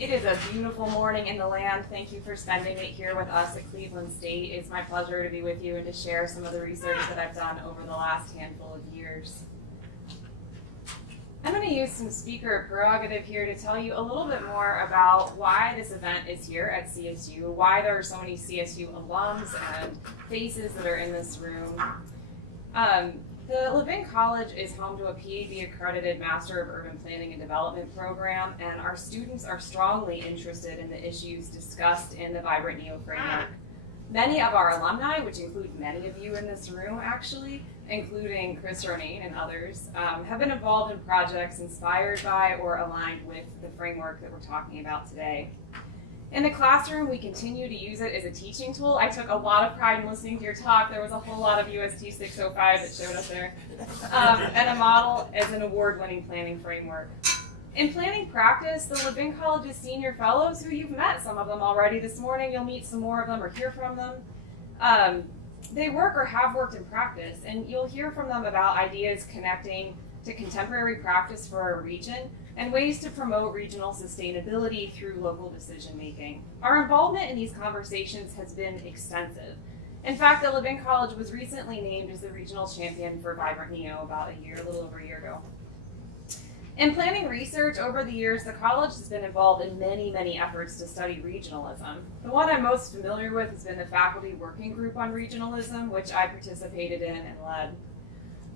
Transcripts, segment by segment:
It is a beautiful morning in the land. Thank you for spending it here with us at Cleveland State. It's my pleasure to be with you and to share some of the research that I've done over the last handful of years. I'm going to use some speaker prerogative here to tell you a little bit more about why this event is here at CSU, why there are so many CSU alums and faces that are in this room. The Levin College is home to a PhD accredited Master of Urban Planning and Development program, and our students are strongly interested in the issues discussed in the VibrantNEO framework. Many of our alumni, which include many of you in this room actually, including Chris Ronayne and others, have been involved in projects inspired by or aligned with the framework that we're talking about today. In the classroom, we continue to use it as a teaching tool. I took a lot of pride in listening to your talk. There was a whole lot of UST 605 that showed up there. And a model as an award-winning planning framework. In planning practice, the Levin College's senior fellows, who you've met some of them already this morning, you'll meet some more of them or hear from them, they work or have worked in practice, and you'll hear from them about ideas connecting to contemporary practice for our region and ways to promote regional sustainability through local decision making. Our involvement in these conversations has been extensive. In fact, the Levin College was recently named as the regional champion for VibrantNEO about a little over a year ago. In planning research over the years, the college has been involved in many efforts to study regionalism. The one I'm most familiar with has been the faculty working group on regionalism, which I participated in and led.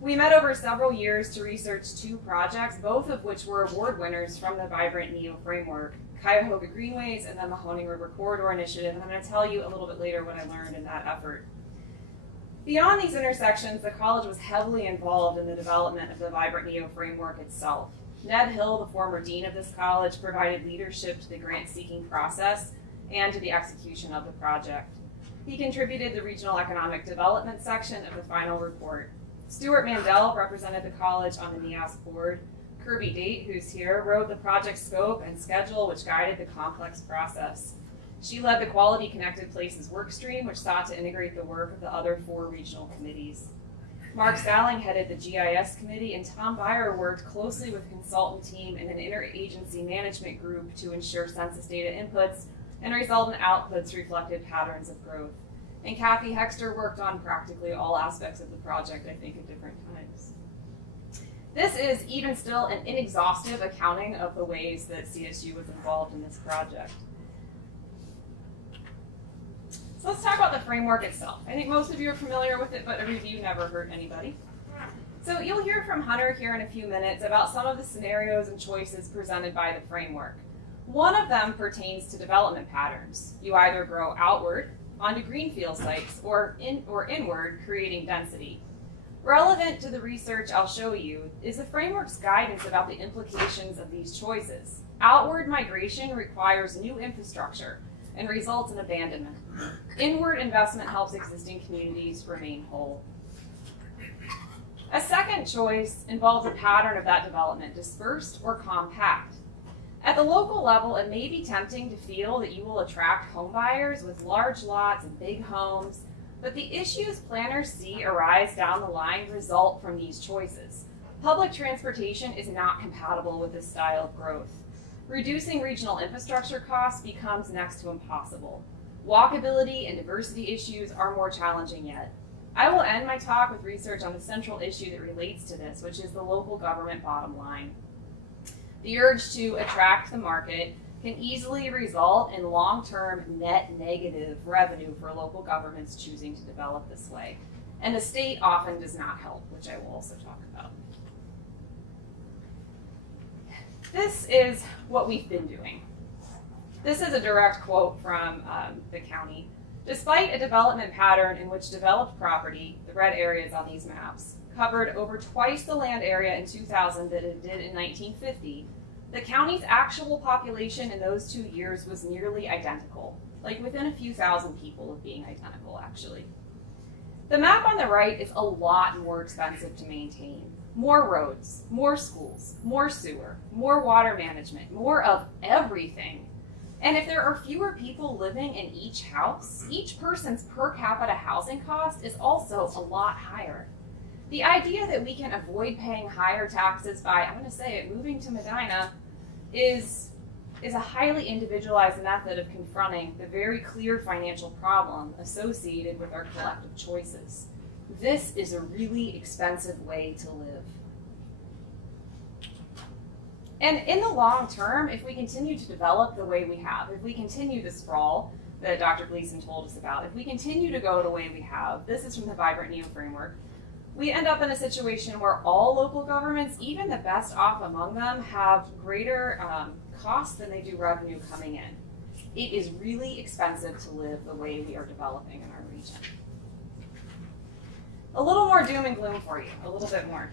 We met over several years to research 2 projects, both of which were award winners from the VibrantNEO framework, Cuyahoga Greenways and the Mahoning River Corridor Initiative, and I'm going to tell you a little bit later what I learned in that effort. Beyond these intersections, the college was heavily involved in the development of the VibrantNEO framework itself. Ned Hill, the former dean of this college, provided leadership to the grant-seeking process and to the execution of the project. He contributed the regional economic development section of the final report. Stuart Mandel represented the college on the NEAS board. Kirby Date, who's here, wrote the project scope and schedule, which guided the complex process. She led the Quality Connected Places workstream, which sought to integrate the work of the other 4 regional committees. Mark Salling headed the GIS committee, and Tom Beyer worked closely with a consultant team and an interagency management group to ensure census data inputs and resultant outputs reflected patterns of growth. And Kathy Hexter worked on practically all aspects of the project, I think, at different times. This is even still an inexhaustive accounting of the ways that CSU was involved in this project. So let's talk about the framework itself. I think most of you are familiar with it, but a review never hurt anybody. So you'll hear from Hunter here in a few minutes about some of the scenarios and choices presented by the framework. One of them pertains to development patterns. You either grow outward onto greenfield sites or inward, creating density. Relevant to the research I'll show you is the framework's guidance about the implications of these choices. Outward migration requires new infrastructure and results in abandonment. Inward investment helps existing communities remain whole. A second choice involves a pattern of that development, dispersed or compact. At the local level, it may be tempting to feel that you will attract homebuyers with large lots and big homes, but the issues planners see arise down the line result from these choices. Public transportation is not compatible with this style of growth. Reducing regional infrastructure costs becomes next to impossible. Walkability and diversity issues are more challenging yet. I will end my talk with research on the central issue that relates to this, which is the local government bottom line. The urge to attract the market can easily result in long-term net negative revenue for local governments choosing to develop this way. And the state often does not help, which I will also talk about. This is what we've been doing. This is a direct quote from the county. Despite a development pattern in which developed property, the red areas on these maps, covered over twice the land area in 2000 that it did in 1950, the county's actual population in those 2 years was nearly identical, like within a few thousand people of being identical, actually. The map on the right is a lot more expensive to maintain. More roads, more schools, more sewer, more water management, more of everything. And if there are fewer people living in each house, each person's per capita housing cost is also a lot higher. The idea that we can avoid paying higher taxes by, I'm going to say it, moving to Medina is is a highly individualized method of confronting the very clear financial problem associated with our collective choices. This is a really expensive way to live. And in the long term, if we continue to develop the way we have, if we continue the sprawl that Dr. Gleason told us about, if we continue to go the way we have, this is from the VibrantNEO framework, we end up in a situation where all local governments, even the best off among them, have greater costs than they do revenue coming in. It is really expensive to live the way we are developing in our region. A little more doom and gloom for you, a little bit more.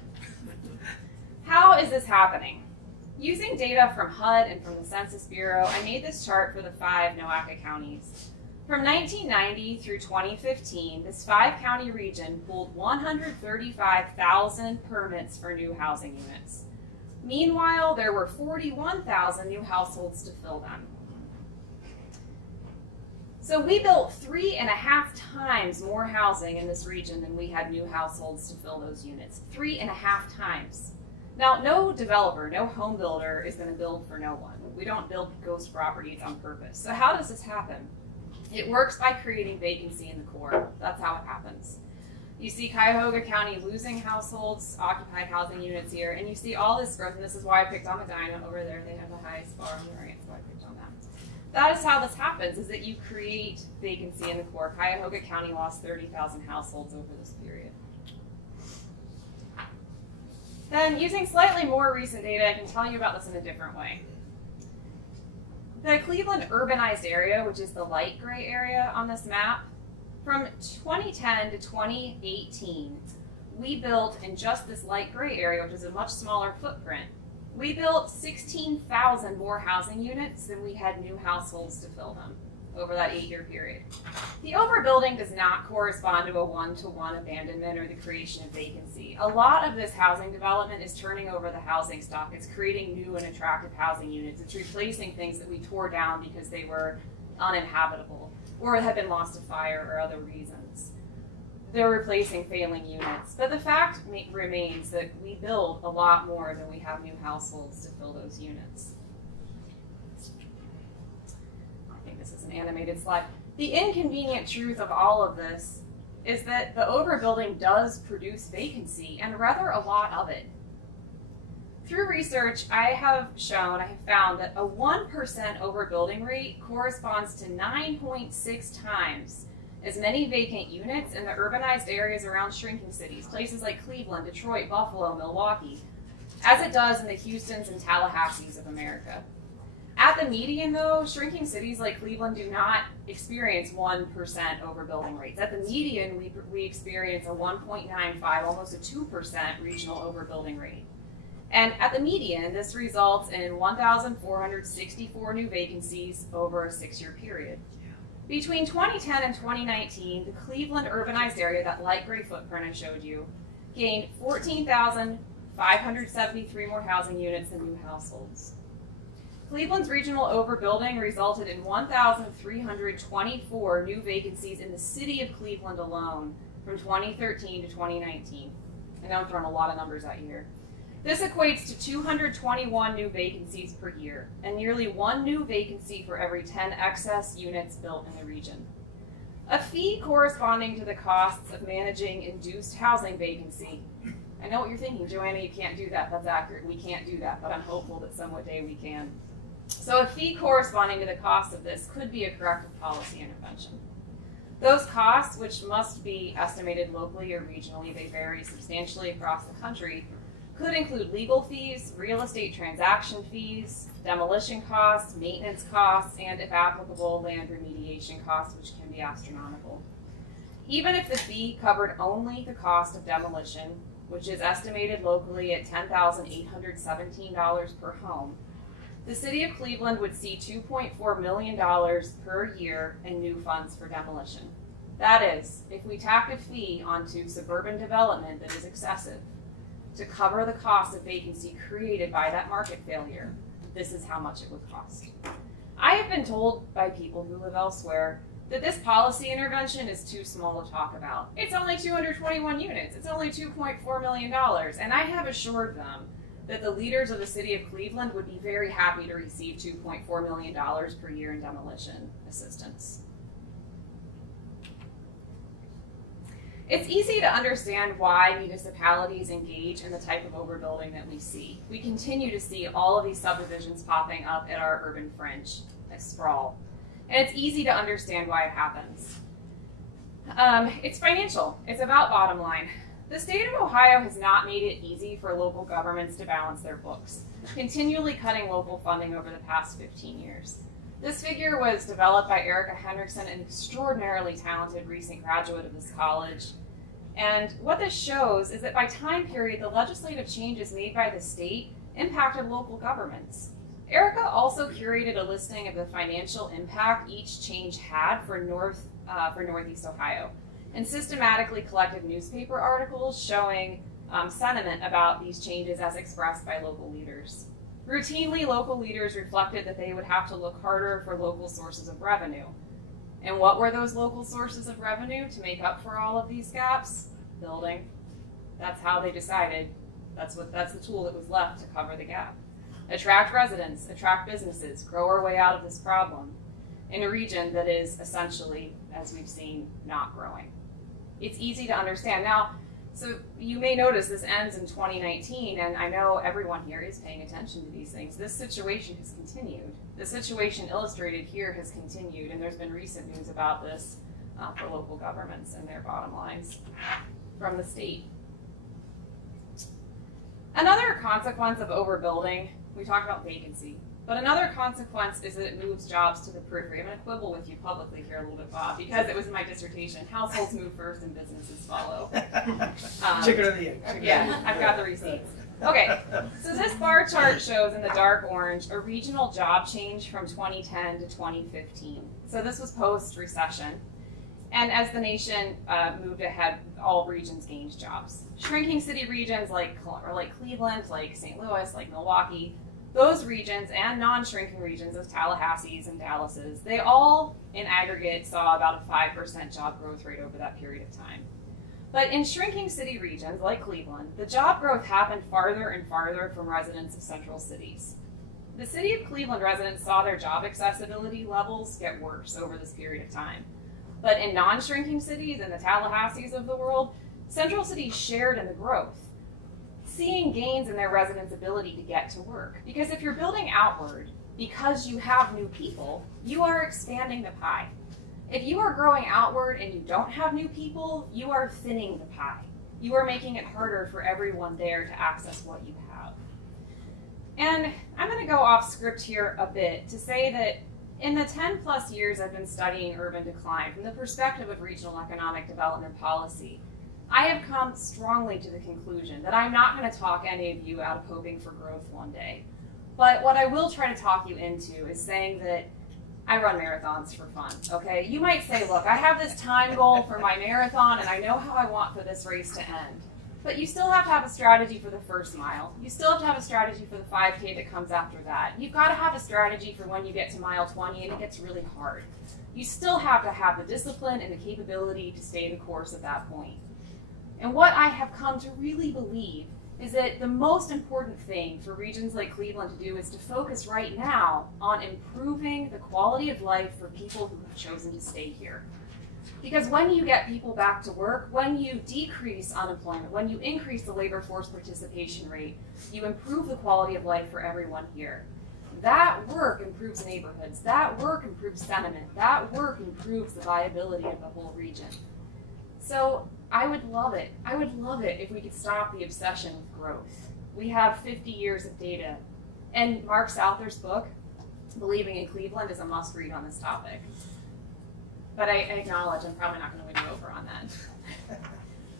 How is this happening? Using data from HUD and from the Census Bureau, I made this chart for the 5 NOACA counties. From 1990 through 2015, this 5-county region pulled 135,000 permits for new housing units. Meanwhile, there were 41,000 new households to fill them. So we built 3.5 times more housing in this region than we had new households to fill those units. 3.5 times. Now, no developer, no home builder is going to build for no one. We don't build ghost properties on purpose. So how does this happen? It works by creating vacancy in the core. That's how it happens. You see Cuyahoga County losing households, occupied housing units here, and you see all this growth, and this is why I picked on Medina over there. They have the highest bar in the area, so I picked on them. That is how this happens, is that you create vacancy in the core. Cuyahoga County lost 30,000 households over this period. Then, using slightly more recent data, I can tell you about this in a different way. The Cleveland urbanized area, which is the light gray area on this map, from 2010 to 2018, we built in just this light gray area, which is a much smaller footprint, we built 16,000 more housing units than we had new households to fill them over that 8-year period. The overbuilding does not correspond to a one-to-one abandonment or the creation of vacancy. A lot of this housing development is turning over the housing stock. It's creating new and attractive housing units. It's replacing things that we tore down because they were uninhabitable or had been lost to fire or other reasons. They're replacing failing units. But the fact remains that we build a lot more than we have new households to fill those units. This is an animated slide. The inconvenient truth of all of this is that the overbuilding does produce vacancy, and rather a lot of it. Through research, I have found that a 1% overbuilding rate corresponds to 9.6 times as many vacant units in the urbanized areas around shrinking cities, places like Cleveland, Detroit, Buffalo, Milwaukee, as it does in the Houstons and Tallahassees of America. At the median, though, shrinking cities like Cleveland do not experience 1% overbuilding rates. At the median, we experience a 1.95, almost a 2% regional overbuilding rate. And at the median, this results in 1,464 new vacancies over a 6-year period. Between 2010 and 2019, the Cleveland urbanized area, that light gray footprint I showed you, gained 14,573 more housing units than new households. Cleveland's regional overbuilding resulted in 1,324 new vacancies in the city of Cleveland alone from 2013 to 2019. I know I'm throwing a lot of numbers at you here. This equates to 221 new vacancies per year, and nearly 1 new vacancy for every 10 excess units built in the region. A fee corresponding to the costs of managing induced housing vacancy. I know what you're thinking, Joanna, you can't do that. That's accurate. We can't do that, but I'm hopeful that some day we can. So a fee corresponding to the cost of this could be a corrective policy intervention. Those costs, which must be estimated locally or regionally, they vary substantially across the country, could include legal fees, real estate transaction fees, demolition costs, maintenance costs, and, if applicable, land remediation costs, which can be astronomical. Even if the fee covered only the cost of demolition, which is estimated locally at $10,817 per home, the city of Cleveland would see $2.4 million per year in new funds for demolition. That is, if we tack a fee onto suburban development that is excessive to cover the cost of vacancy created by that market failure, this is how much it would cost. I have been told by people who live elsewhere that this policy intervention is too small to talk about. It's only 221 units. It's only $2.4 million. And I have assured them that the leaders of the city of Cleveland would be very happy to receive $2.4 million per year in demolition assistance. It's easy to understand why municipalities engage in the type of overbuilding that we see. We continue to see all of these subdivisions popping up at our urban fringe, like sprawl. And it's easy to understand why it happens. It's financial. It's about bottom line. The state of Ohio has not made it easy for local governments to balance their books, continually cutting local funding over the past 15 years. This figure was developed by Erica Henriksen, an extraordinarily talented recent graduate of this college. And what this shows is that by time period, the legislative changes made by the state impacted local governments. Erica also curated a listing of the financial impact each change had for Northeast Ohio, and systematically collected newspaper articles showing sentiment about these changes as expressed by local leaders. Routinely, local leaders reflected that they would have to look harder for local sources of revenue. And what were those local sources of revenue to make up for all of these gaps? Building. That's how they decided. That's the tool that was left to cover the gap. Attract residents, attract businesses, grow our way out of this problem in a region that is essentially, as we've seen, not growing. It's easy to understand. Now, so you may notice this ends in 2019, and I know everyone here is paying attention to these things. This situation has continued. The situation illustrated here has continued, and there's been recent news about this for local governments and their bottom lines from the state. Another consequence of overbuilding, we talked about vacancy, but another consequence is that it moves jobs to the periphery. I'm going to quibble with you publicly here a little bit, Bob, because it was in my dissertation. Households move first and businesses follow. Chicken or the egg? Yeah, I've got the receipts. Okay, so this bar chart shows in the dark orange a regional job change from 2010 to 2015. So this was post-recession. And as the nation moved ahead, all regions gained jobs. Shrinking city regions like Cleveland, like St. Louis, like Milwaukee, those regions and non-shrinking regions of Tallahassee's and Dallas's, they all in aggregate saw about a 5% job growth rate over that period of time. But in shrinking city regions like Cleveland, the job growth happened farther and farther from residents of central cities. The city of Cleveland residents saw their job accessibility levels get worse over this period of time. But in non-shrinking cities, in the Tallahassees of the world, central cities shared in the growth, seeing gains in their residents' ability to get to work. Because if you're building outward, because you have new people, you are expanding the pie. If you are growing outward and you don't have new people, you are thinning the pie. You are making it harder for everyone there to access what you have. And I'm going to go off script here a bit to say that in the 10 plus years I've been studying urban decline from the perspective of regional economic development policy, I have come strongly to the conclusion that I'm not going to talk any of you out of hoping for growth one day. But what I will try to talk you into is saying that I run marathons for fun, okay? You might say, look, I have this time goal for my marathon and I know how I want for this race to end. But you still have to have a strategy for the first mile. You still have to have a strategy for the 5K that comes after that. You've got to have a strategy for when you get to mile 20 and it gets really hard. You still have to have the discipline and the capability to stay the course at that point. And what I have come to really believe is that the most important thing for regions like Cleveland to do is to focus right now on improving the quality of life for people who have chosen to stay here. Because when you get people back to work, when you decrease unemployment, when you increase the labor force participation rate, you improve the quality of life for everyone here. That work improves neighborhoods. That work improves sentiment. That work improves the viability of the whole region. So I would love it. I would love it if we could stop the obsession with growth. We have 50 years of data. And Mark Souther's book, Believing in Cleveland, is a must-read on this topic. But I acknowledge I'm probably not going to win you over on that.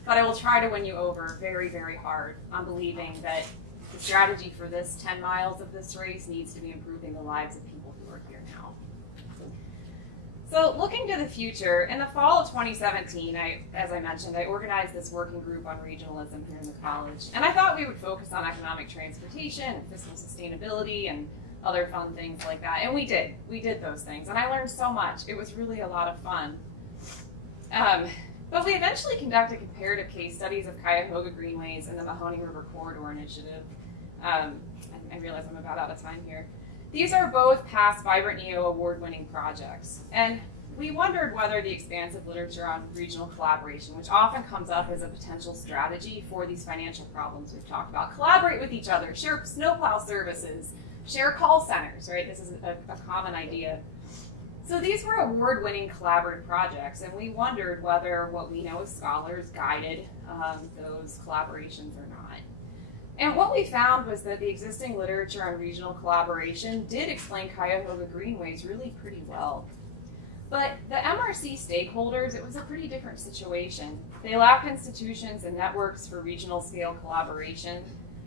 But I will try to win you over very, very hard on believing that the strategy for this 10 miles of this race needs to be improving the lives of people who are here now. So looking to the future, in the fall of 2017, as I mentioned, I organized this working group on regionalism here in the college. And I thought we would focus on economic transportation and fiscal sustainability and other fun things like that. And we did. We did those things. And I learned so much. It was really a lot of fun. But we eventually conducted comparative case studies of Cuyahoga Greenways and the Mahoning River Corridor Initiative I realize I'm about out of time here. These are both past VibrantNEO award-winning projects. And we wondered whether the expansive literature on regional collaboration, which often comes up as a potential strategy for these financial problems we've talked about, collaborate with each other, share snowplow services, share call centers, right? This is a common idea. So these were award-winning collaborative projects, and we wondered whether what we know as scholars guided those collaborations or not. And what we found was that the existing literature on regional collaboration did explain Cuyahoga Greenways really pretty well. But the MRC stakeholders, it was a pretty different situation. They lacked institutions and networks for regional scale collaboration.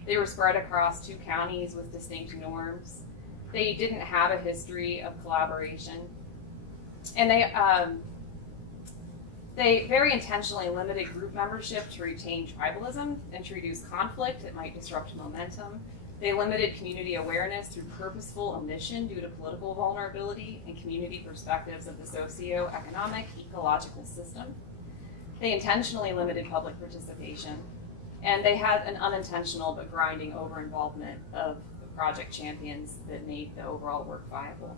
They were spread across 2 counties with distinct norms. They didn't have a history of collaboration. And they very intentionally limited group membership to retain tribalism and to reduce conflict that might disrupt momentum. They limited community awareness through purposeful omission due to political vulnerability and community perspectives of the socio-economic ecological system. They intentionally limited public participation, and they had an unintentional but grinding over-involvement of the project champions that made the overall work viable.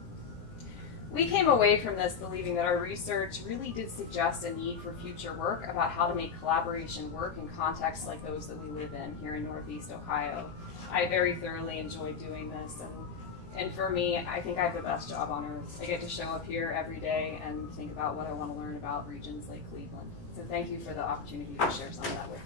We came away from this believing that our research really did suggest a need for future work about how to make collaboration work in contexts like those that we live in here in Northeast Ohio. I very thoroughly enjoyed doing this, and for me, I think I have the best job on earth. I get to show up here every day and think about what I want to learn about regions like Cleveland. So thank you for the opportunity to share some of that with you.